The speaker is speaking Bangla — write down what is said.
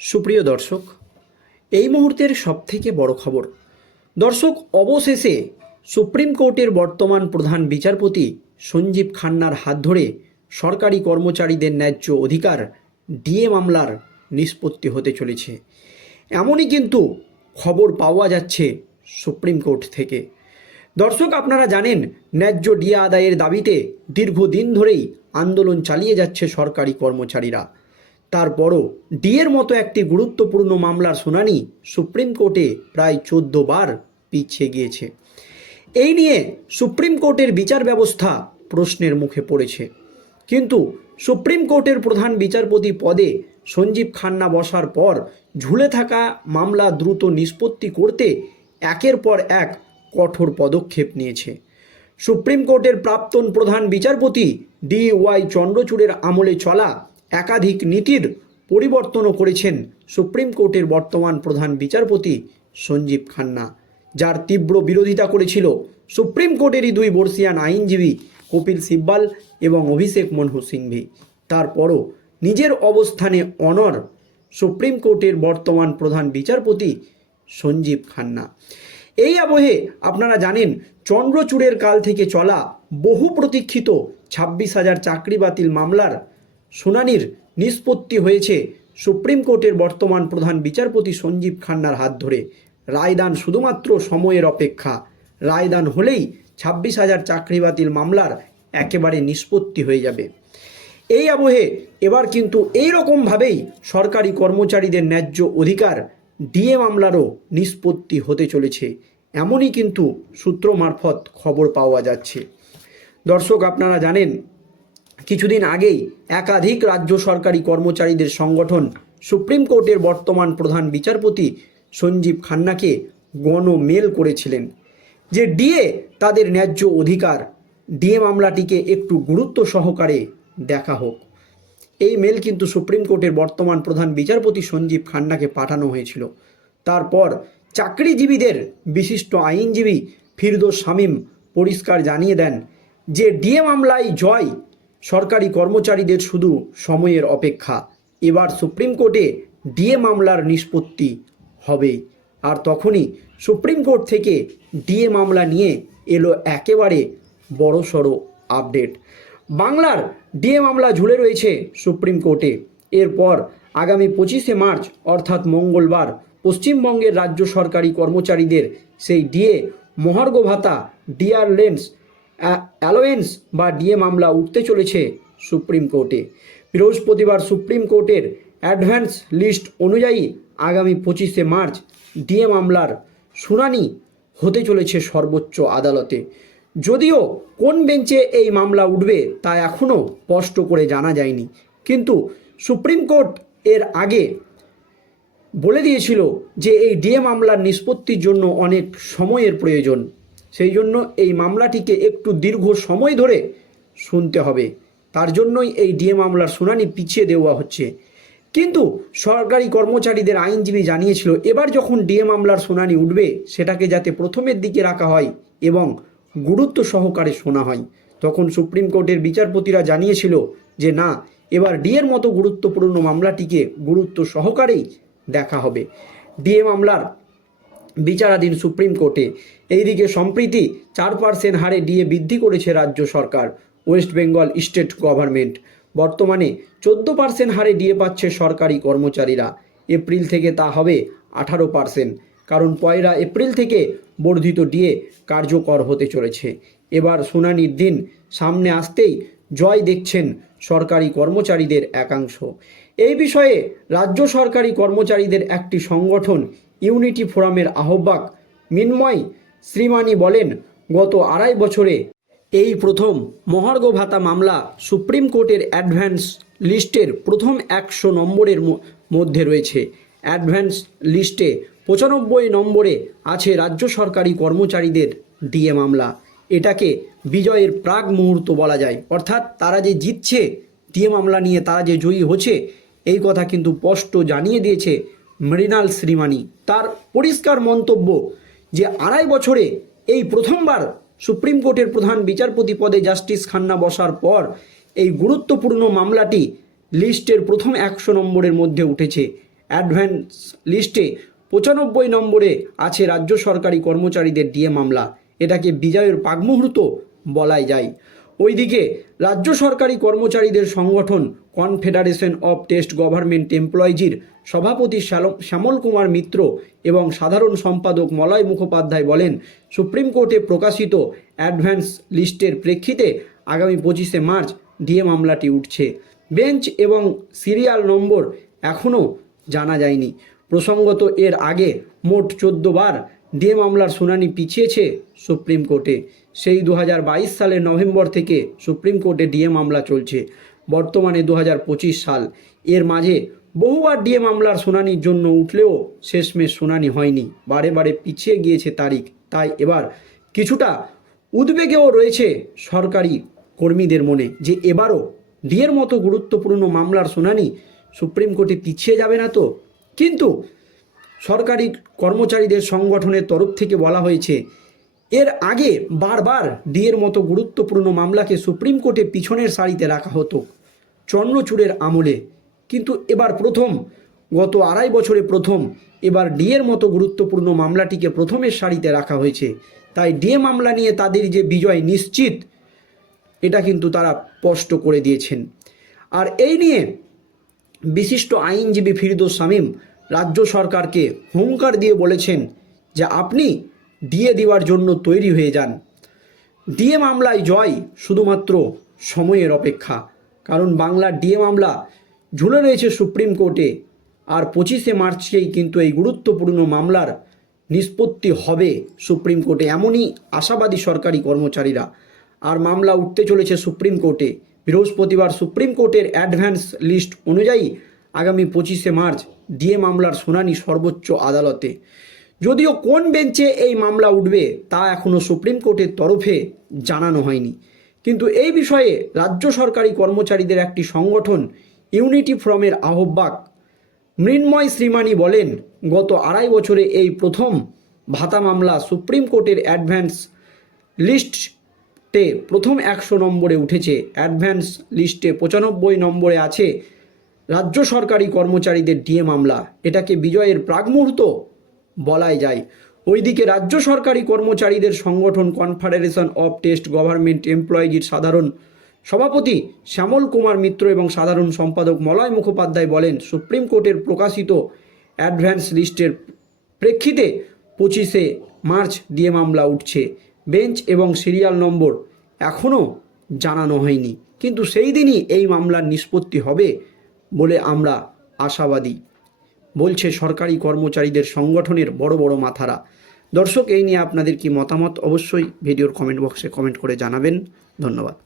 সুপ্রিয় দর্শক, এই মুহূর্তের সবথেকে বড় খবর। দর্শক, অবশেষে সুপ্রিম কোর্টের বর্তমান প্রধান বিচারপতি সঞ্জীব খান্নার হাত ধরে সরকারি কর্মচারীদের ন্যায্য অধিকার ডিএ মামলার নিষ্পত্তি হতে চলেছে। এমনই কিন্তু খবর পাওয়া যাচ্ছে সুপ্রিম কোর্ট থেকে। দর্শক, আপনারা জানেন, ন্যায্য ডিএ আদায়ের দাবিতে দীর্ঘদিন ধরেই আন্দোলন চালিয়ে যাচ্ছে সরকারি কর্মচারীরা। তারপরও ডিএর মতো একটি গুরুত্বপূর্ণ মামলার শুনানি সুপ্রিম কোর্টে প্রায় চোদ্দ বার পিছিয়ে গিয়েছে। এই নিয়ে সুপ্রিম কোর্টের বিচার ব্যবস্থা প্রশ্নের মুখে পড়েছে। কিন্তু সুপ্রিম কোর্টের প্রধান বিচারপতি পদে সঞ্জীব খান্না বসার পর ঝুলে থাকা মামলা দ্রুত নিষ্পত্তি করতে একের পর এক কঠোর পদক্ষেপ নিয়েছে। সুপ্রিম কোর্টের প্রাক্তন প্রধান বিচারপতি ডি ওয়াই চন্দ্রচূড়ের আমলে চলা একাধিক নীতির পরিবর্তনও করেছেন সুপ্রিম কোর্টের বর্তমান প্রধান বিচারপতি সঞ্জীব খান্না, যার তীব্র বিরোধিতা করেছিল সুপ্রিম কোর্টেরই দুই বর্ষিয়ান আইনজীবী কপিল সিব্বাল এবং অভিষেক মনহু সিংভি। তারপরও নিজের অবস্থানে অনর সুপ্রিম কোর্টের বর্তমান প্রধান বিচারপতি সঞ্জীব খান্না। এই আবহে আপনারা জানেন, চন্দ্রচূড়ের কাল থেকে চলা বহু প্রতীক্ষিত ছাব্বিশ হাজার চাকরি বাতিল মামলার শুনানির নিষ্পত্তি হয়েছে। সুপ্রিম কোর্টের বর্তমান প্রধান বিচারপতি সঞ্জীব খান্নার হাত ধরে। রায়দান শুধুমাত্র সময়ের অপেক্ষা। রায়দান হলেই ছাব্বিশ হাজার চাকরি বাতিল মামলার একেবারে নিষ্পত্তি হয়ে যাবে। এই আবহে এবার কিন্তু এই রকমভাবেই সরকারি কর্মচারীদের ন্যায্য অধিকার ডিএ মামলারও নিষ্পত্তি হতে চলেছে। এমনই কিন্তু সূত্র মারফত খবর পাওয়া যাচ্ছে। দর্শক, আপনারা জানেন কিছুদিন আগেই একাধিক রাজ্য সরকারি কর্মচারীদের সংগঠন সুপ্রিম কোর্টের বর্তমান প্রধান বিচারপতি সঞ্জীব খান্নাকে গণমেল করেছিলেন। যে ডিএ তাদের ন্যায্য অধিকার। ডিএ মামলাটিকে একটু গুরুত্ব সহকারে দেখা হোক। এই মেল কিন্তু সুপ্রিম কোর্টের বর্তমান প্রধান বিচারপতি সঞ্জীব খান্নাকে পাঠানো হয়েছিল। তারপর চাকরিজীবীদের বিশিষ্ট আইনজীবী ফিরদোস শামীম পরিষ্কার জানিয়ে দেন যে ডিএ মামলায় জয় সরকারি কর্মচারীদের শুধু সময়ের অপেক্ষা। এবার সুপ্রিম কোর্টে ডিএ মামলার নিষ্পত্তি হবেই। আর তখনই সুপ্রিম কোর্ট থেকে ডিএ মামলা নিয়ে এলো একেবারে বড়সড় আপডেট। বাংলার ডিএ মামলা ঝুলে রয়েছে সুপ্রিম কোর্টে। এরপর আগামী পঁচিশে মার্চ, অর্থাৎ মঙ্গলবার, পশ্চিমবঙ্গের রাজ্য সরকারি কর্মচারীদের সেই ডিএ মহার্ঘ ভাতা, ডিআর লেন্স অ্যালোয়েন্স বা ডিএ মামলা উঠতে চলেছে সুপ্রিম কোর্টে। বৃহস্পতিবার সুপ্রিম কোর্টের অ্যাডভান্স লিস্ট অনুযায়ী আগামী পঁচিশে মার্চ ডিএ মামলার শুনানি হতে চলেছে সর্বোচ্চ আদালতে। যদিও কোন বেঞ্চে এই মামলা উঠবে তা এখনও স্পষ্ট করে জানা যায়নি। কিন্তু সুপ্রিম কোর্ট এর আগে বলে দিয়েছিল যে এই ডিএ মামলার নিষ্পত্তির জন্য অনেক সময়ের প্রয়োজন। সেই জন্য এই মামলাটিকে একটু দীর্ঘ সময় ধরে শুনতে হবে। তার জন্যই এই ডিএ মামলার শুনানি পিছিয়ে দেওয়া হচ্ছে। কিন্তু সরকারি কর্মচারীদের আইনজীবী জানিয়েছিল, এবার যখন ডিএ মামলার শুনানি উঠবে, সেটাকে যাতে প্রথমের দিকে রাখা হয় এবং গুরুত্ব সহকারে শোনা হয়। তখন সুপ্রিম কোর্টের বিচারপতিরা জানিয়েছিল যে, না, এবার ডিএর মতো গুরুত্বপূর্ণ মামলাটিকে গুরুত্ব সহকারেই দেখা হবে। ডিএ মামলার বিচারাধীন সুপ্রিম কোর্টে। এইদিকে সম্প্রীতি চার পার্সেন্ট হারে ডিএ বৃদ্ধি করেছে রাজ্য সরকার, ওয়েস্ট বেঙ্গল স্টেট গভর্নমেন্ট। বর্তমানে চোদ্দ পার্সেন্ট হারে ডিএ পাচ্ছে সরকারি কর্মচারীরা। এপ্রিল থেকে তা হবে আঠারো পার্সেন্ট, কারণ পয়লা এপ্রিল থেকে বর্ধিত ডিএ কার্যকর হতে চলেছে। এবার শুনানির দিন সামনে আসতেই জয় দেখছেন সরকারি কর্মচারীদের একাংশ। এই বিষয়ে রাজ্য সরকারি কর্মচারীদের একটি সংগঠন ইউনিটি ফোরামের আহ্বায়ক মিন্ময় শ্রীমানি বলেন, গত আড়াই বছরে এই প্রথম মহার্ঘ ভাতা মামলা সুপ্রিম কোর্টের অ্যাডভান্স লিস্টের প্রথম একশো নম্বরের মধ্যে রয়েছে। অ্যাডভান্স লিস্টে পঁচানব্বই নম্বরে আছে রাজ্য সরকারি কর্মচারীদের ডিএ মামলা। এটাকে বিজয়ের প্রাক মুহূর্ত বলা যায়। অর্থাৎ তারা যে জিতছে ডিএ মামলা নিয়ে, তারা যে জয়ী হচ্ছে, এই কথা কিন্তু স্পষ্ট জানিয়ে দিয়েছে মৃণাল শ্রীমানি তার পরিষ্কার মন্তব্য যে আড়াই বছরে এই প্রথমবার সুপ্রিম কোর্টের প্রধান বিচারপতি পদে জাস্টিস খান্না বসার পর এই গুরুত্বপূর্ণ মামলাটি লিস্টের প্রথম একশো নম্বরের মধ্যে উঠেছে। অ্যাডভান্স লিস্টে পঁচানব্বই নম্বরে আছে রাজ্য সরকারি কর্মচারীদের ডিএ মামলা। এটাকে বিজয়ের পাগমুহূর্ত বলাই যায়। ওইদিকে রাজ্য সরকারি কর্মচারীদের সংগঠন কনফেডারেশন অব টেস্ট গভর্নমেন্ট এমপ্লয়িজির সভাপতি শ্যামল কুমার মিত্র এবং সাধারণ সম্পাদক মলয় মুখোপাধ্যায় বলেন, সুপ্রিম কোর্টে প্রকাশিত অ্যাডভান্স লিস্টের প্রেক্ষিতে আগামী পঁচিশে মার্চ ডিএ মামলাটি উঠছে। বেঞ্চ এবং সিরিয়াল নম্বর এখনও জানা যায়নি। প্রসঙ্গত এর আগে মোট চোদ্দ বার ডিএ মামলার শুনানি পিছিয়েছে সুপ্রিম কোর্টে, সেই দু হাজার বাইশ সালের নভেম্বর থেকে সুপ্রিম কোর্টে ডিএ মামলা চলছে। বর্তমানে দু হাজার পঁচিশ সাল। এর মাঝে বহুবার ডিএ মামলার শুনানির জন্য উঠলেও শেষমেশ শুনানি হয়নি। বারে বারে পিছিয়ে গিয়েছে তারিখ। তাই এবার কিছুটা উদ্বেগেও রয়েছে সরকারি কর্মীদের মনে যে এবারও ডিএর মতো গুরুত্বপূর্ণ মামলার শুনানি সুপ্রিম কোর্টে পিছিয়ে যাবে না তো? কিন্তু সরকারি কর্মচারীদের সংগঠনের তরফ থেকে বলা হয়েছে, এর আগে বারবার ডিএর মতো গুরুত্বপূর্ণ মামলাকে সুপ্রিম কোর্টে পিছনের সারিতে রাখা হতো, চন্দ্রচূড়ের আমলে। কিন্তু এবার প্রথম, গত আড়াই বছরে প্রথম, এবার ডিএর মতো গুরুত্বপূর্ণ মামলাটিকে প্রথমের সারিতে রাখা হয়েছে। তাই ডিএ মামলা নিয়ে তাদের যে বিজয় নিশ্চিত, এটা কিন্তু তারা স্পষ্ট করে দিয়েছেন। আর এই নিয়ে বিশিষ্ট আইনজীবী ফিরদোস শামীম রাজ্য সরকারকে হুঙ্কার দিয়ে বলেছেন যে আপনি দিয়ে দেওয়ার জন্য তৈরি হয়ে যান। ডিএ মামলায় জয় শুধুমাত্র সময়ের অপেক্ষা। কারণ বাংলার ডিএ মামলা ঝুলে রয়েছে সুপ্রিম কোর্টে আর পঁচিশে মার্চেই কিন্তু এই গুরুত্বপূর্ণ মামলার নিষ্পত্তি হবে সুপ্রিম কোর্টে এমনই আশাবাদী সরকারি কর্মচারীরা। আর মামলা উঠতে চলেছে সুপ্রিম কোর্টে। বৃহস্পতিবার সুপ্রিম কোর্টের অ্যাডভান্স লিস্ট অনুযায়ী আগামী পঁচিশে মার্চ ডিএ মামলার শুনানি সর্বোচ্চ আদালতে। যদিও কোন বেঞ্চে এই মামলা উঠবে তা এখনও সুপ্রিম কোর্টের তরফে জানানো হয়নি। কিন্তু এই বিষয়ে রাজ্য সরকারি কর্মচারীদের একটি সংগঠন ইউনিটি ফ্রমের আহ্বায়ক মৃন্ময় শ্রীমানি বলেন, গত আড়াই বছরে এই প্রথম ভাতা মামলা সুপ্রিম কোর্টের অ্যাডভান্স লিস্টে প্রথম একশো নম্বরে উঠেছে। অ্যাডভান্স লিস্টে পঁচানব্বই নম্বরে আছে রাজ্য সরকারি কর্মচারীদের ডিএ মামলা। এটাকে বিজয়ের প্রাগমুহূর্ত বলাই যায়। ওইদিকে রাজ্য সরকারি কর্মচারীদের সংগঠন কনফেডারেশন অফ টেস্ট গভর্নমেন্ট এমপ্লয়িজির সাধারণ সভাপতি শ্যামল কুমার মিত্র এবং সাধারণ সম্পাদক মলয় মুখোপাধ্যায় বলেন, সুপ্রিম কোর্টের প্রকাশিত অ্যাডভান্স লিস্টের প্রেক্ষিতে পঁচিশে মার্চ ডিএ মামলা উঠছে। বেঞ্চ এবং সিরিয়াল নম্বর এখনও জানানো হয়নি। কিন্তু সেই দিনই এই মামলার নিষ্পত্তি হবে। বলে আমরা আশাবাদী। বলছে সরকারি কর্মচারীদের সংগঠনের বড় বড় মাথারা। দর্শক, এই নিয়ে আপনাদের কি মতামত? অবশ্যই ভিডিওর কমেন্ট বক্সে কমেন্ট করে জানাবেন। ধন্যবাদ।